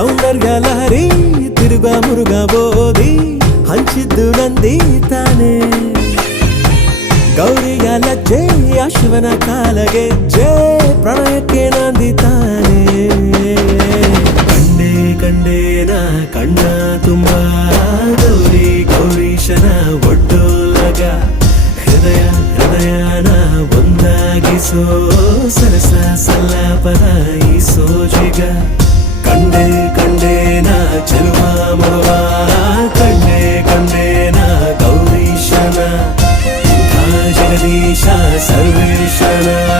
ಸೌಂದರ್ಯ ಲಹರಿ ತಿರುಗ ಮುರುಗ ಬೋದಿ ಹಂಚಿದ್ದು ನಂದಿತಾನೆ ಗೌರಿಯ ಲಜ್ಜೆ ಅಶ್ವನ ಕಾಲಗೆ ಜೇ, ಪ್ರಣಯಕ್ಕೆ ನಂದಿತಾನೆ ಕಂಡೇ ಕಂಡೇನ ಕಣ್ಣ ತುಂಬ, ಗೌರಿ ಗೌರೀಶನ ಒಡ್ಡೋಲಗ ಹೃದಯ, ಹೃದಯನ ಒಂದಾಗಿಸೋ, ಸರಸ ಸಲ್ಲಪದ ಈ ಸೋಜಿಗ ಕಂಡೆ ಕಂಡೇನ ಚೆಲುವ ಮಗುವ ಕಂಡೆ ಕಂಡೇನ ಗೌರೀಶನ ಜಗದೀಶ ಸರ್ವೇಶನ